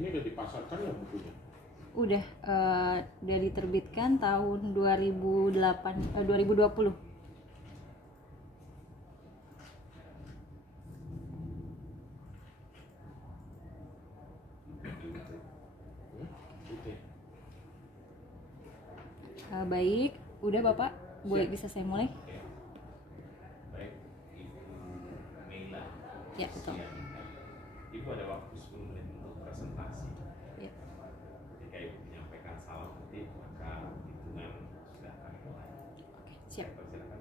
Ini udah dipasarkan ya bukunya? Udah diterbitkan tahun 2020. Baik, udah Bapak, boleh bisa saya mulai? Baik, Ibu Meila. Ya, betul. Ibu ada waktu 10 menit untuk presentasi. Ya. Ketika Ibu menyampaikan salam nanti, maka hitungan sudah akan mulai. Oke, siap. Silakan.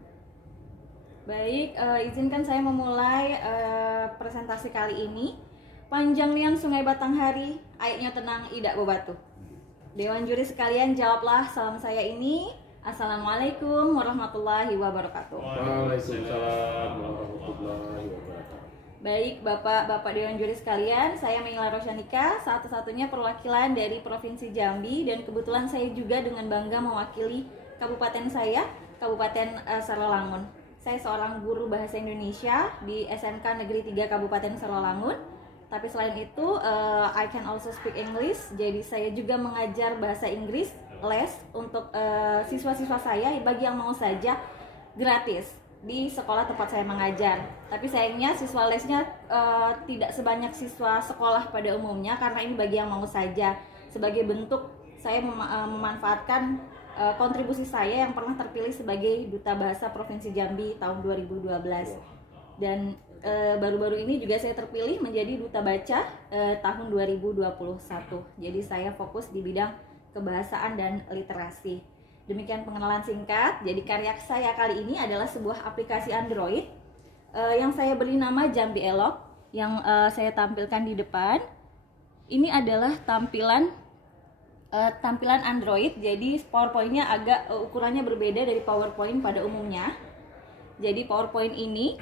Baik, izinkan saya memulai presentasi kali ini. Panjang lian Sungai Batanghari, airnya tenang, idak bebatu. Dewan juri sekalian, jawablah salam saya ini. Assalamualaikum warahmatullahi wabarakatuh. Waalaikumsalam warahmatullahi wabarakatuh. Baik, Bapak Dewan juri sekalian, saya Meila Rosyanika, satu-satunya perwakilan dari Provinsi Jambi, dan kebetulan saya juga dengan bangga mewakili kabupaten saya, Kabupaten Sarawangun. Saya seorang guru bahasa Indonesia di SMK Negeri 3 Kabupaten Sarawangun. Tapi selain itu, I can also speak English. Jadi saya juga mengajar bahasa Inggris les untuk siswa-siswa saya bagi yang mau saja gratis di sekolah tempat saya mengajar. Tapi sayangnya siswa lesnya tidak sebanyak siswa sekolah pada umumnya karena ini bagi yang mau saja. Sebagai bentuk saya memanfaatkan kontribusi saya yang pernah terpilih sebagai Duta Bahasa Provinsi Jambi tahun 2012. Dan baru-baru ini juga saya terpilih menjadi Duta Baca tahun 2021. Jadi saya fokus di bidang kebahasaan dan literasi. Demikian pengenalan singkat. Jadi karya saya kali ini adalah sebuah aplikasi Android yang saya beri nama Jambi Elok, yang saya tampilkan di depan. Ini adalah tampilan Android. Jadi PowerPoint-nya agak ukurannya berbeda dari PowerPoint pada umumnya. Jadi PowerPoint ini,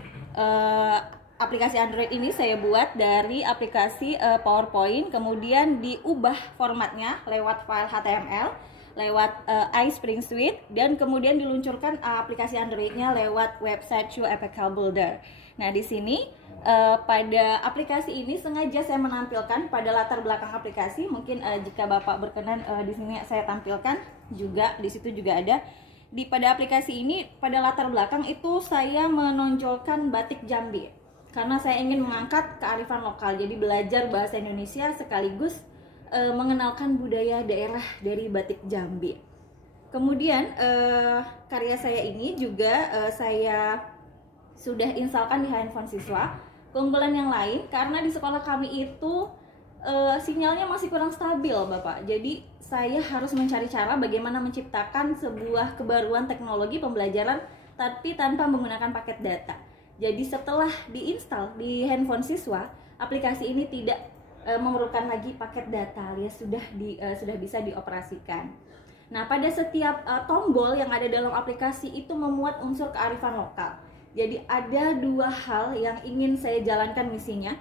aplikasi Android ini saya buat dari aplikasi PowerPoint, kemudian diubah formatnya lewat file HTML, lewat iSpring Suite, dan kemudian diluncurkan aplikasi Androidnya lewat website Shoe Application Builder. Nah, di sini pada aplikasi ini sengaja saya menampilkan pada latar belakang aplikasi. Mungkin jika Bapak berkenan di sini saya tampilkan juga, di situ juga ada. Pada aplikasi ini, pada latar belakang itu saya menonjolkan batik Jambi karena saya ingin mengangkat kearifan lokal. Jadi belajar bahasa Indonesia sekaligus mengenalkan budaya daerah dari batik Jambi. Kemudian karya saya ini juga saya sudah instalkan di handphone siswa. Keunggulan yang lain, karena di sekolah kami itu sinyalnya masih kurang stabil, Bapak. Jadi saya harus mencari cara bagaimana menciptakan sebuah kebaruan teknologi pembelajaran tapi tanpa menggunakan paket data. Jadi setelah diinstal di handphone siswa, aplikasi ini tidak memerlukan lagi paket data, alias sudah bisa dioperasikan. Nah, pada setiap tombol yang ada dalam aplikasi itu memuat unsur kearifan lokal. Jadi ada dua hal yang ingin saya jalankan misinya.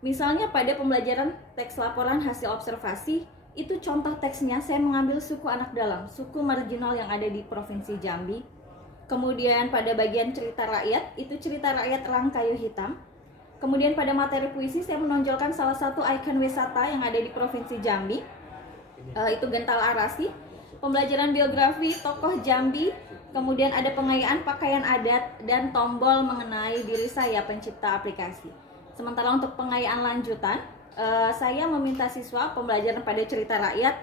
Misalnya pada pembelajaran teks laporan hasil observasi, itu contoh teksnya saya mengambil suku anak dalam, suku marginal yang ada di Provinsi Jambi. Kemudian pada bagian cerita rakyat, itu cerita rakyat Elang Kayu Hitam. Kemudian pada materi puisi saya menonjolkan salah satu ikon wisata yang ada di Provinsi Jambi, itu Gental Arasi. Pembelajaran biografi tokoh Jambi, kemudian ada pengayaan pakaian adat, dan tombol mengenai diri saya pencipta aplikasi. Sementara untuk pengayaan lanjutan, saya meminta siswa pembelajaran pada cerita rakyat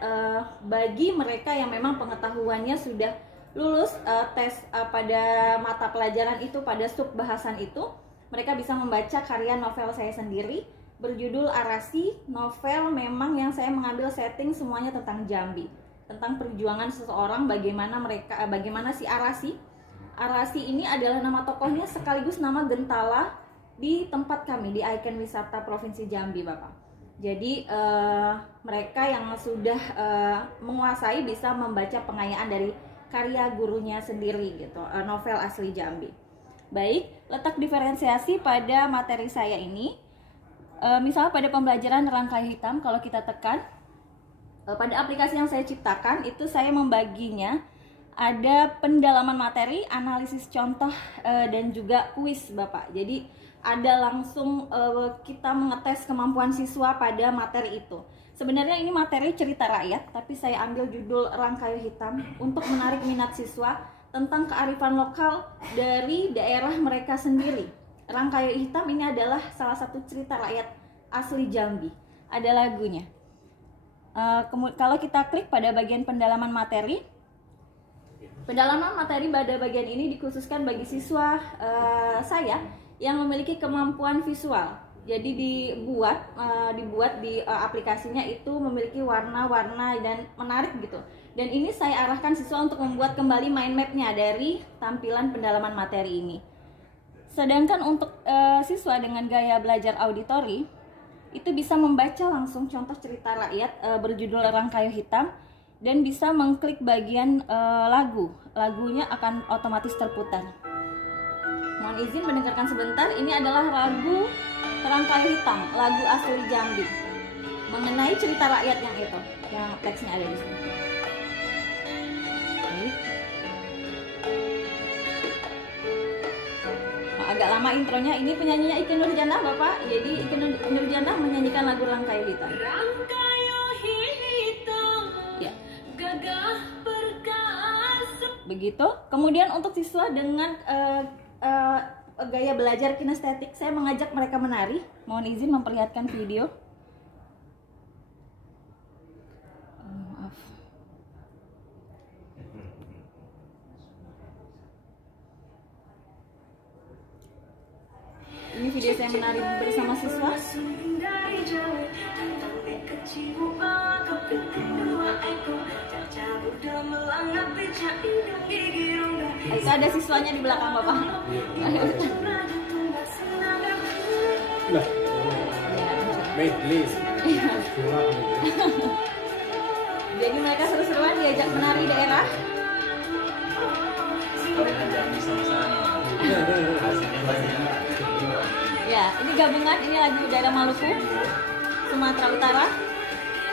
bagi mereka yang memang pengetahuannya sudah lulus tes pada mata pelajaran itu, pada sub bahasan itu, mereka bisa membaca karya novel saya sendiri berjudul Arasi. Novel memang yang saya mengambil setting semuanya tentang Jambi, tentang perjuangan seseorang, bagaimana si Arasi. Arasi ini adalah nama tokohnya sekaligus nama gentala di tempat kami, di ikon wisata Provinsi Jambi, Bapak. Jadi mereka yang sudah menguasai bisa membaca pengayaan dari karya gurunya sendiri gitu, novel asli Jambi. Baik, letak diferensiasi pada materi saya ini, misalnya pada pembelajaran rangkai hitam, kalau kita tekan pada aplikasi yang saya ciptakan itu saya membaginya ada pendalaman materi, analisis contoh, dan juga kuis, Bapak. Jadi ada langsung kita mengetes kemampuan siswa pada materi itu. Sebenarnya ini materi cerita rakyat, tapi saya ambil judul Rangkayo Hitam untuk menarik minat siswa tentang kearifan lokal dari daerah mereka sendiri. Rangkayo Hitam ini adalah salah satu cerita rakyat asli Jambi. Ada lagunya. Kalau kita klik pada bagian pendalaman materi, pada bagian ini dikhususkan bagi siswa saya yang memiliki kemampuan visual. Jadi dibuat di aplikasinya itu memiliki warna-warna dan menarik gitu. Dan ini saya arahkan siswa untuk membuat kembali mind mapnya dari tampilan pendalaman materi ini. Sedangkan untuk siswa dengan gaya belajar auditori itu bisa membaca langsung contoh cerita rakyat berjudul Rangkayo Hitam dan bisa mengklik bagian lagunya akan otomatis terputar. Mohon izin mendengarkan sebentar. Ini adalah lagu Rangkayo Hitam, lagu asli Jambi, mengenai cerita rakyat yang teksnya ada di sini. Agak lama intronya. Ini penyanyinya Ikke Nurjanah, Bapak. Jadi Ikke Nurjanah menyanyikan lagu Rangkayo Hitam. Rangkayo hitam, Ya. gagah perkasa. Begitu. Kemudian untuk siswa dengan gaya belajar kinestetik, saya mengajak mereka menari. Mohon izin memperlihatkan video. Maaf. Ini video saya menari bersama siswa. Itu ada siswanya di belakang Bapak. Lah, medley. Jadi mereka seru-seruan diajak menari daerah. Ya, ini gabungan, ini lagu daerah Maluku, Sumatera Utara,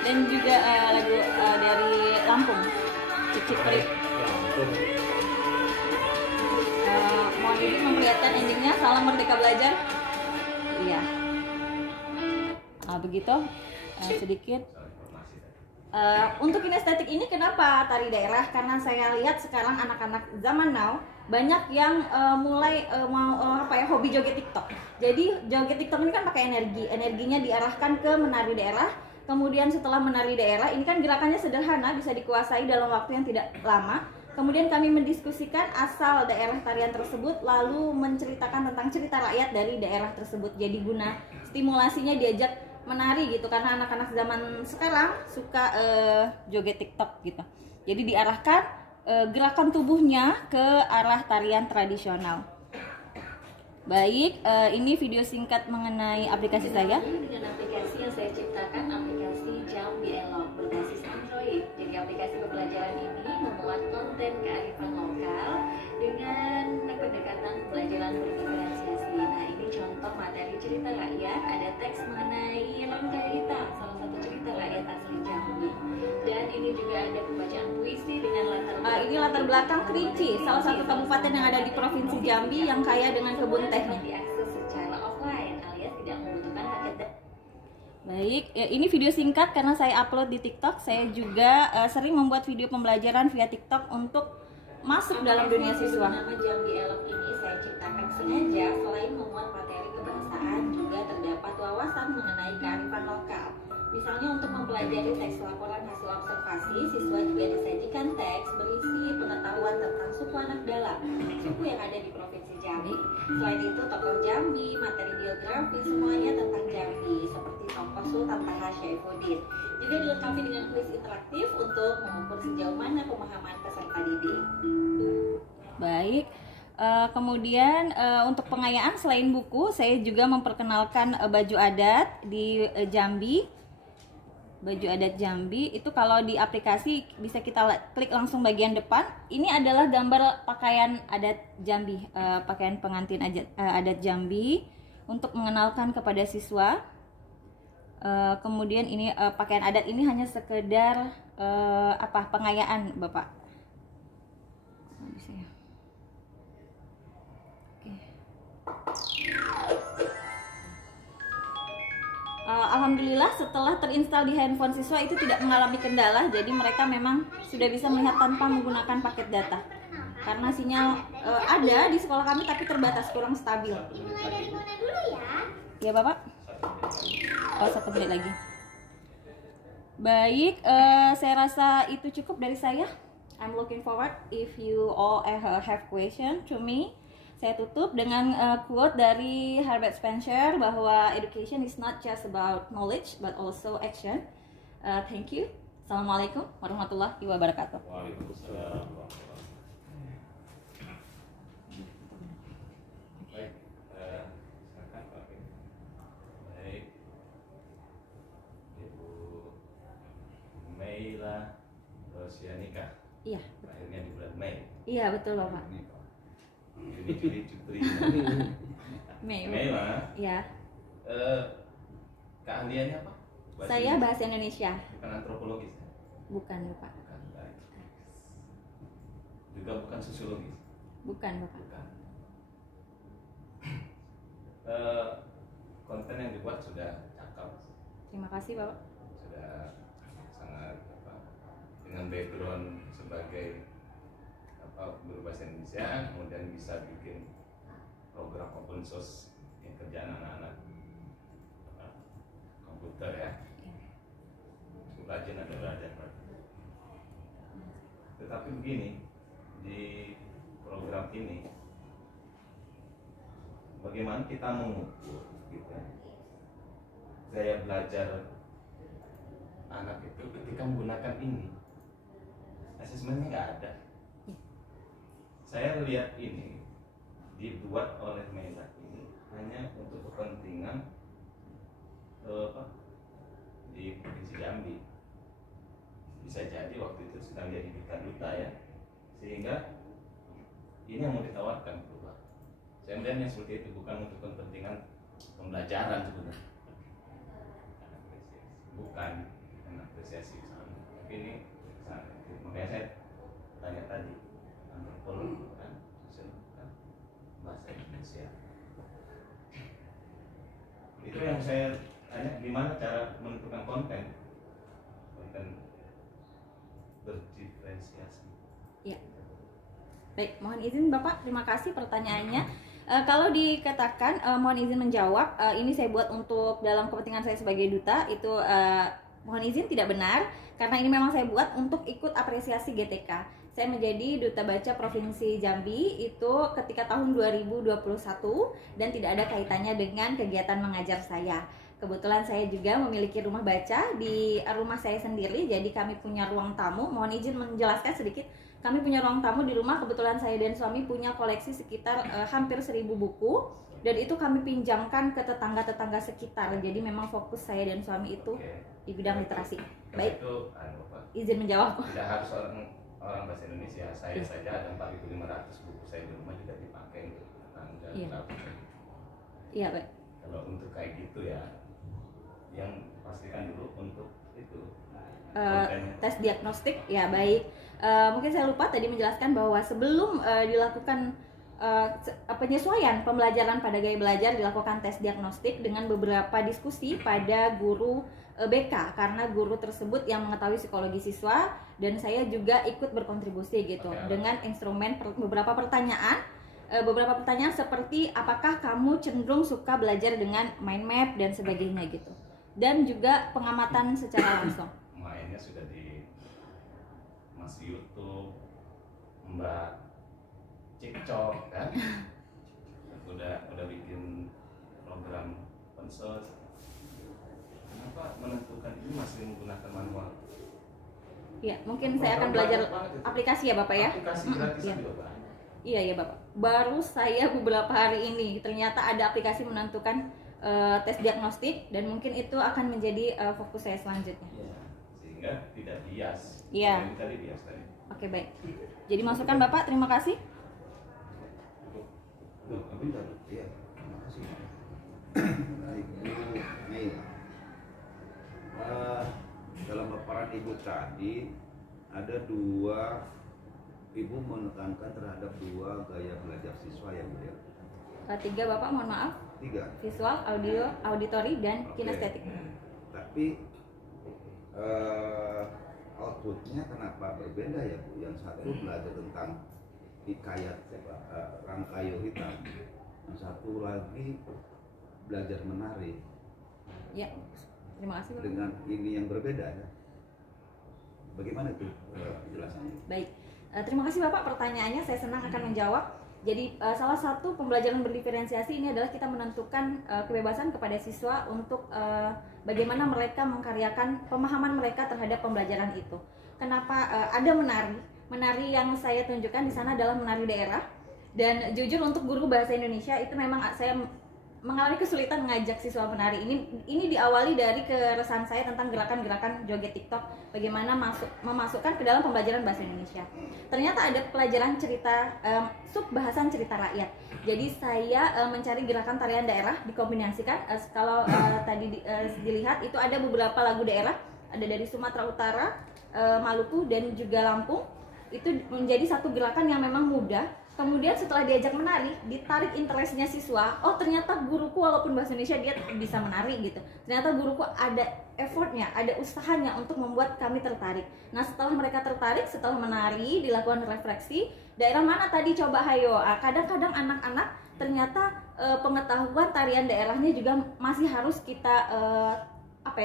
dan juga lagu dari Lampung, Cicip Perik. Mohon izin memperlihatkan endingnya, salam merdeka belajar. Iya. Begitu, sedikit. Untuk kinestetik ini kenapa tari daerah? Karena saya lihat sekarang anak-anak zaman now banyak yang mulai hobi joget TikTok. Jadi joget TikTok ini kan pakai energinya diarahkan ke menari daerah. Kemudian setelah menari daerah, ini kan gerakannya sederhana, bisa dikuasai dalam waktu yang tidak lama. Kemudian kami mendiskusikan asal daerah tarian tersebut, lalu menceritakan tentang cerita rakyat dari daerah tersebut. Jadi guna stimulasinya diajak menari gitu, karena anak-anak zaman sekarang suka joget TikTok gitu. Jadi diarahkan gerakan tubuhnya ke arah tarian tradisional. Baik, ini video singkat mengenai aplikasi saya. Dengan aplikasi yang saya ciptakan, aplikasi Jambi Elok berbasis Android. Jadi aplikasi pembelajaran ini memuat konten kearifan lokal dengan pendekatan pembelajaran berdiferensiasi. Nah, ini contoh materi cerita rakyat, ada teks mengenai Rangkayo Hitam, salah satu cerita rakyat asli Jambi. Dan ini juga ada pembacaan puisi dengan latar belakang. Ini latar belakang Kerinci, salah satu kabupaten yang ada di Provinsi Jambi yang kaya dengan kebun tehnya. Diakses secara offline alias tidak membutuhkan paket. Baik, ini video singkat karena saya upload di TikTok. Saya juga sering membuat video pembelajaran via TikTok untuk masuk dalam dunia siswa. Nama Jambi Elok ini saya ciptakan sengaja selain memuat materi kebahasaan, juga terdapat wawasan mengenai kearifan lokal. Misalnya untuk mempelajari teks laporan hasil observasi, siswa juga disajikan teks berisi pengetahuan tentang suku anak dalam, suku yang ada di Provinsi Jambi. Selain itu tokoh Jambi, materi biografi, semuanya tentang Jambi, seperti tokoh Sultan Taha Syaifuddin. Juga dilengkapi dengan kuis interaktif untuk mengukur sejauh mana pemahaman peserta didik. Baik, kemudian untuk pengayaan selain buku, saya juga memperkenalkan baju adat di Jambi. Baju adat Jambi itu kalau di aplikasi bisa kita klik langsung bagian depan. Ini adalah gambar pakaian adat Jambi, pakaian pengantin adat Jambi untuk mengenalkan kepada siswa. Kemudian ini pakaian adat ini hanya sekedar pengayaan, Bapak. Bisa ya? Oke. Alhamdulillah setelah terinstal di handphone siswa itu tidak mengalami kendala, jadi mereka memang sudah bisa melihat tanpa menggunakan paket data. Karena sinyal ada di sekolah kami tapi terbatas, kurang stabil. Ya Bapak? Oh, 1 menit lagi. Baik, saya rasa itu cukup dari saya. I'm looking forward if you all have question to me. Saya tutup dengan quote dari Herbert Spencer bahwa education is not just about knowledge but also action. Thank you. Assalamualaikum warahmatullahi wabarakatuh. Waalaikumsalam. Baik, silakan Pak Hakim. Baik, Ibu Meila Rosianika. Iya, Akhirnya di bulan Mei. iya betul Bapak. Juni, Juli, Juli. Mei. Meila, Iya. keahliannya apa? Saya bahasa Indonesia. Bukan antropologis. Bukan Bapak. Bukan, baik. Juga bukan sosiologis. Bukan Bapak. Bukan. Konten yang dibuat sudah cakep, Terima kasih Bapak. sudah sangat dengan background sebagai guru bahasa Indonesia, kemudian bisa bikin program open source yang kerjaan anak-anak komputer ya. Cukup rajin, ada belajar. Tetapi begini, di program ini bagaimana kita mengukur gitu ya, gaya belajar anak itu ketika menggunakan ini. Asesmennya nggak ada. Saya lihat ini dibuat oleh Meila ini hanya untuk kepentingan di Provinsi Jambi. Bisa jadi waktu itu sedang jadi duta-duta ya, sehingga ini yang mau ditawarkan Pak. Saya melihatnya seperti itu, bukan untuk kepentingan pembelajaran sebenarnya, bukan apresiasi sama. Tapi ini makanya saya tanya tadi, antropologi kan, kan bahasa Indonesia. Itu yang saya tanya, gimana cara menentukan konten berdiferensiasi. Ya. Baik, mohon izin Bapak, terima kasih pertanyaannya. Kalau dikatakan mohon izin menjawab, ini saya buat untuk dalam kepentingan saya sebagai duta, itu mohon izin tidak benar, karena ini memang saya buat untuk ikut apresiasi GTK. Saya menjadi duta baca Provinsi Jambi itu ketika tahun 2021 dan tidak ada kaitannya dengan kegiatan mengajar saya. Kebetulan saya juga memiliki rumah baca di rumah saya sendiri, jadi kami punya ruang tamu. Mohon izin menjelaskan sedikit, kami punya ruang tamu di rumah. Kebetulan saya dan suami punya koleksi sekitar hampir 1000 buku, dan itu kami pinjamkan ke tetangga-tetangga sekitar. Jadi memang fokus saya dan suami itu di bidang literasi. Baik, Itu, izin menjawab. tidak harus orang bahasa Indonesia. Saya saja ada 4.500 buku saya di rumah juga dipakai untuk tetangga. Iya. Iya, baik. Kalau untuk kayak gitu ya, yang pastikan dulu untuk itu tes diagnostik ya, baik. Mungkin saya lupa tadi menjelaskan bahwa sebelum dilakukan penyesuaian pembelajaran pada gaya belajar, dilakukan tes diagnostik dengan beberapa diskusi pada guru BK, karena guru tersebut yang mengetahui psikologi siswa dan saya juga ikut berkontribusi gitu dengan instrumen beberapa pertanyaan seperti apakah kamu cenderung suka belajar dengan mind map dan sebagainya gitu, dan juga pengamatan secara langsung. mainnya sudah di Mas YouTube, Mbak Cikcok kan, udah bikin program pansos. Kenapa menentukan ini masih menggunakan manual? Ya, mungkin saya akan belajar aplikasi ya Bapak ya. Aplikasi gratis Iya. juga banyak. Iya ya Bapak. Baru saya beberapa hari ini ternyata ada aplikasi menentukan tes diagnostik, dan mungkin itu akan menjadi fokus saya selanjutnya. Iya. Sehingga tidak bias. Iya. Tadi bias tadi. Oke, baik. Jadi masukan Bapak, terima kasih. Iya, terima kasih. Baik, Ibu Meila. Dalam paparan Ibu tadi ada dua, Ibu menekankan terhadap dua gaya belajar siswa ya Bu ya. 3 Bapak, mohon maaf. Tiga. Visual, audio, auditory, dan Oke. kinestetik. Tapi outputnya kenapa berbeda ya Bu? Yang satu belajar tentang hikayat Rangkayo Hitam, yang satu lagi belajar menari Ya, terima kasih Bapak. dengan ini yang berbeda ya. Bagaimana itu penjelasannya? Baik, terima kasih Bapak pertanyaannya, saya senang akan menjawab. Jadi salah satu pembelajaran berdiferensiasi ini adalah kita menentukan kebebasan kepada siswa untuk bagaimana mereka mengkaryakan pemahaman mereka terhadap pembelajaran itu. Kenapa ada menari? Menari yang saya tunjukkan di sana adalah menari daerah. Dan jujur untuk guru bahasa Indonesia itu memang saya mengalami kesulitan mengajak siswa menari. Ini diawali dari keresahan saya tentang gerakan-gerakan joget TikTok, bagaimana memasukkan ke dalam pembelajaran bahasa Indonesia. Ternyata ada pelajaran cerita sub bahasan cerita rakyat. Jadi saya mencari gerakan tarian daerah dikombinasikan. Kalau tadi dilihat itu ada beberapa lagu daerah, ada dari Sumatera Utara, Maluku, dan juga Lampung. Itu menjadi satu gerakan yang memang mudah. Kemudian setelah diajak menari, ditarik interestnya siswa. Oh ternyata guruku walaupun bahasa Indonesia dia bisa menari gitu. Ternyata guruku ada effortnya, ada usahanya untuk membuat kami tertarik. Nah setelah mereka tertarik, setelah menari, dilakukan refleksi. Daerah mana tadi coba hayo. Kadang-kadang anak-anak ternyata pengetahuan tarian daerahnya juga masih harus kita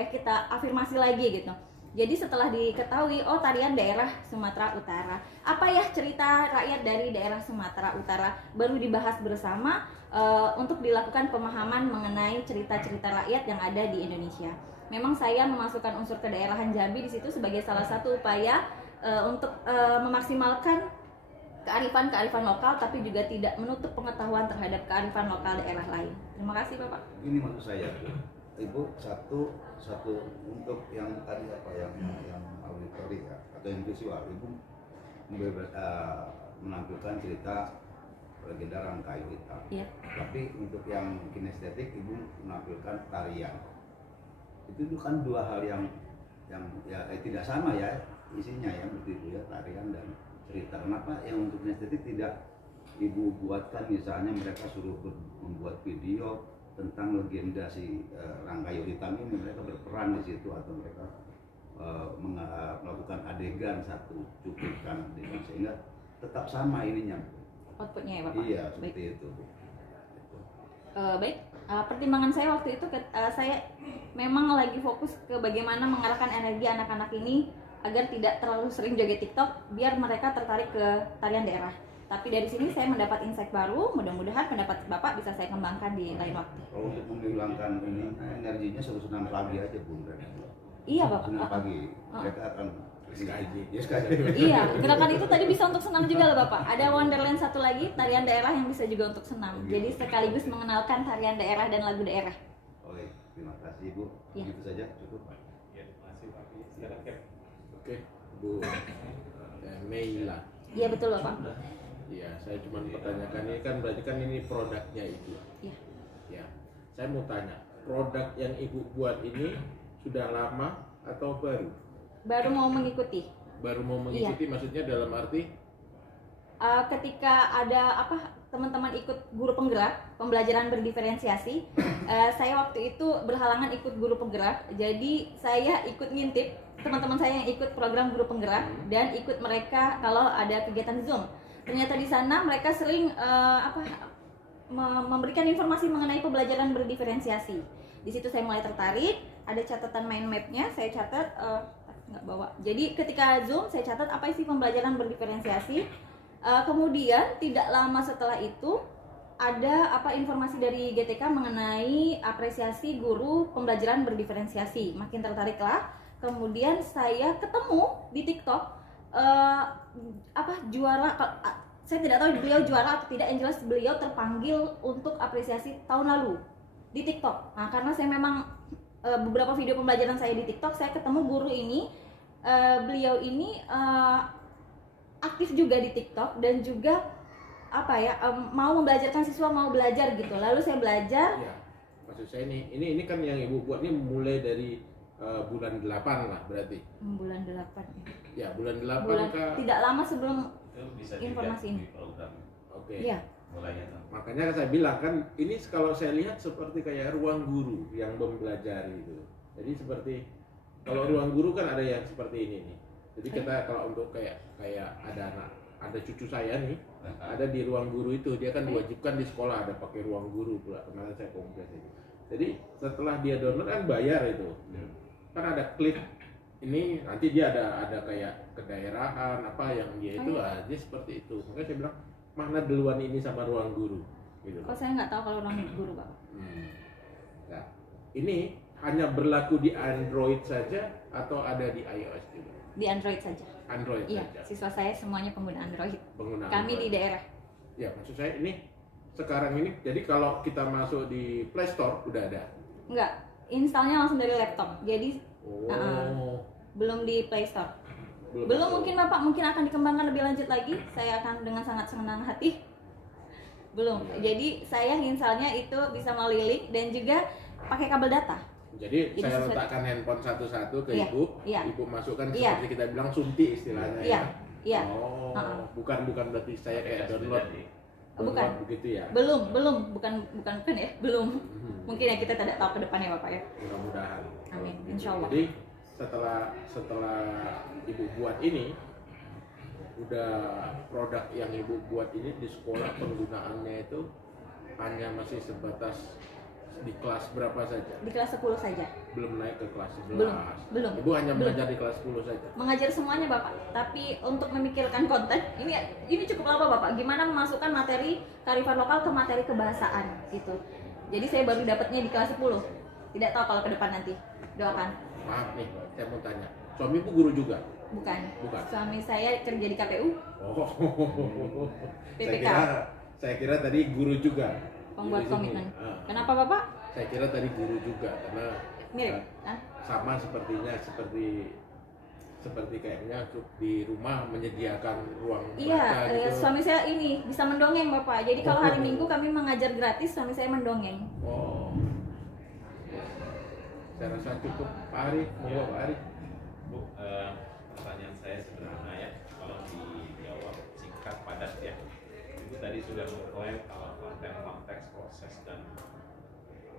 kita afirmasi lagi gitu. Jadi setelah diketahui, oh tarian daerah Sumatera Utara, apa ya cerita rakyat dari daerah Sumatera Utara, baru dibahas bersama untuk dilakukan pemahaman mengenai cerita-cerita rakyat yang ada di Indonesia. Memang saya memasukkan unsur kedaerahan Jambi di situ sebagai salah satu upaya untuk memaksimalkan kearifan lokal, tapi juga tidak menutup pengetahuan terhadap kearifan lokal daerah lain. Terima kasih Bapak. Ini maksud saya, Ibu, satu untuk yang tadi yang auditory ya, atau yang visual, Ibu menampilkan cerita legenda Rangkayo Hitam. Iya. Tapi untuk yang kinestetik, Ibu menampilkan tarian. Itu kan dua hal yang tidak sama ya isinya ya, begitu ya, tarian dan cerita. Kenapa yang untuk kinestetik tidak Ibu buatkan, misalnya mereka suruh membuat video tentang legenda si Rangkayo Hitam ini, mereka berperan di situ, atau mereka melakukan adegan satu cuplikan adegan, sehingga tetap sama ininya. Outputnya ya Bapak? Iya, seperti itu. Baik, pertimbangan saya waktu itu saya memang lagi fokus ke bagaimana mengarahkan energi anak-anak ini agar tidak terlalu sering joget TikTok, biar mereka tertarik ke tarian daerah. Tapi dari sini saya mendapat insight baru, mudah-mudahan pendapat Bapak bisa saya kembangkan di lain waktu. Kalau untuk menghilangkan ini energinya suruh senam pagi aja Bunda. Iya Bapak. Senam pagi, mereka akan SKJ. Iya, gerakan itu tadi bisa untuk senam juga loh Bapak. Ada Wonderland satu lagi, tarian daerah yang bisa juga untuk senam. Jadi sekaligus mengenalkan tarian daerah dan lagu daerah. Oke, terima kasih Bu. Iya. Itu saja cukup Pak. Ya, terima kasih Pak. Silakan Cap. Oke, Bu Meila. Iya betul Bapak. Iya, saya cuma pertanyakan, ini kan berarti kan ini produknya Ibu. Iya. Ya, saya mau tanya, produk yang Ibu buat ini sudah lama atau baru? Baru mau mengikuti. Baru mau mengikuti, maksudnya dalam arti? Ketika ada teman-teman ikut guru penggerak pembelajaran berdiferensiasi, saya waktu itu berhalangan ikut guru penggerak, jadi saya ikut ngintip teman-teman saya yang ikut program guru penggerak dan ikut mereka kalau ada kegiatan Zoom. Ternyata di sana mereka sering memberikan informasi mengenai pembelajaran berdiferensiasi. Di situ saya mulai tertarik, ada catatan mind map-nya, saya catat nggak bawa. Jadi ketika Zoom saya catat apa sih pembelajaran berdiferensiasi. Kemudian tidak lama setelah itu ada informasi dari GTK mengenai apresiasi guru pembelajaran berdiferensiasi. Makin tertariklah. Kemudian saya ketemu di TikTok juara, saya tidak tahu beliau juara atau tidak, yang jelas beliau terpanggil untuk apresiasi tahun lalu di TikTok. Nah karena saya memang beberapa video pembelajaran saya di TikTok, saya ketemu guru ini, beliau ini aktif juga di TikTok dan juga mau membelajarkan siswa, mau belajar gitu. Lalu saya belajar. Ya, maksud saya ini kan yang Ibu buat ini mulai dari bulan 8 lah berarti. Bulan 8. Ya, bulan 8 kah? Tidak lama sebelum Itu bisa informasi dilihat ini. di program. Oke. Iya. mulainya tuh. Makanya saya bilang kan ini kalau saya lihat seperti kayak ruang guru yang mempelajari itu. Jadi seperti kalau ruang guru kan ada yang seperti ini nih. Jadi kita kalau untuk kayak ada cucu saya nih, ada di ruang guru itu, dia kan diwajibkan di sekolah ada pakai ruang guru pula. Kemarin saya kongres itu. Jadi setelah dia download kan bayar itu. Kan ada klik ini, nanti dia ada kayak kedaerahan apa yang dia itu dia seperti itu. Makanya saya bilang mana duluan ini sama ruang guru gitu. Oh, saya nggak tahu kalau ruang guru, Pak. Nah, ini hanya berlaku di Android saja atau ada di iOS juga? Di Android saja. Android Iya, saja. siswa saya semuanya pengguna Android. Pengguna Kami Android. di daerah. Ya, maksud saya ini sekarang ini, jadi kalau kita masuk di Play Store udah ada. Enggak, installnya langsung dari laptop. Jadi Oh, belum di Play Store. Belum masuk. mungkin Bapak, mungkin akan dikembangkan lebih lanjut lagi. Saya akan dengan sangat senang hati. Belum. Jadi saya installnya itu bisa melalui link dan juga pakai kabel data. Jadi saya sesuai- letakkan handphone satu-satu ke Iya, ibu, iya. ibu masukkan Iya. seperti kita bilang suntik istilahnya Iya, ya. iya. Oh, Uh-uh. bukan berarti saya kayak download. Bukan. Download begitu ya. Bukan ya, belum. Mungkin ya kita tidak tahu ke depannya Bapak ya. Mudah-mudahan. Amin, Gitu. insya Allah. Jadi setelah ibu buat ini, udah produk yang ibu buat ini di sekolah penggunaannya itu hanya masih sebatas di kelas berapa saja, Di kelas 10 saja. belum naik ke kelas 11. Belum. Ibu hanya Belum. mengajar di kelas 10 saja. Mengajar semuanya Bapak, tapi untuk memikirkan konten ini cukup lama Bapak. Gimana memasukkan materi kearifan lokal ke materi kebahasaan gitu. Jadi saya baru dapatnya di kelas 10. Tidak tahu kalau ke depan nanti. Doakan. Maaf nih, saya mau tanya. Suami ibu guru juga? Bukan. Bukan. Suami saya kerja di KPU, Oh. PPK. Saya kira tadi guru juga. pembuat Guru komitmen. sini. Ah. Kenapa Bapak? Saya kira tadi guru juga karena Mirip. Hah? sama sepertinya seperti kayaknya di rumah menyediakan ruang Iya, baca gitu. suami saya ini bisa mendongeng Bapak. Jadi kalau hari Minggu kami mengajar gratis, suami saya mendongeng. Oh. Saya rasa cukup Pak Ari, monggo Pak Ari. Bu, pertanyaan saya sederhana ya, kalau dijawab singkat padat ya. Ibu tadi sudah mengklaim kalau konten konteks proses dan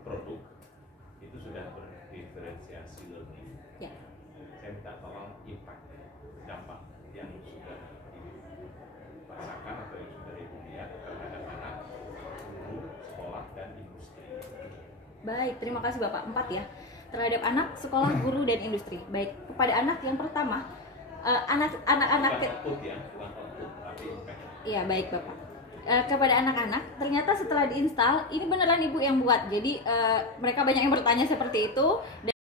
produk itu sudah berdiferensiasi learning. Ya. Saya minta tolong impact, dampak yang sudah dirasakan atau yang sudah Ibu lihat terhadap anak, guru, sekolah, dan industri. Baik, terima kasih Bapak. 4 ya. Terhadap anak, sekolah, guru, dan industri. Baik, kepada anak yang pertama, anak-anak Bukan output ya, bukan output, tapi impact. Iya, baik Bapak. Kepada anak-anak, ternyata setelah diinstal, ini beneran Ibu yang buat. Jadi mereka banyak yang bertanya seperti itu.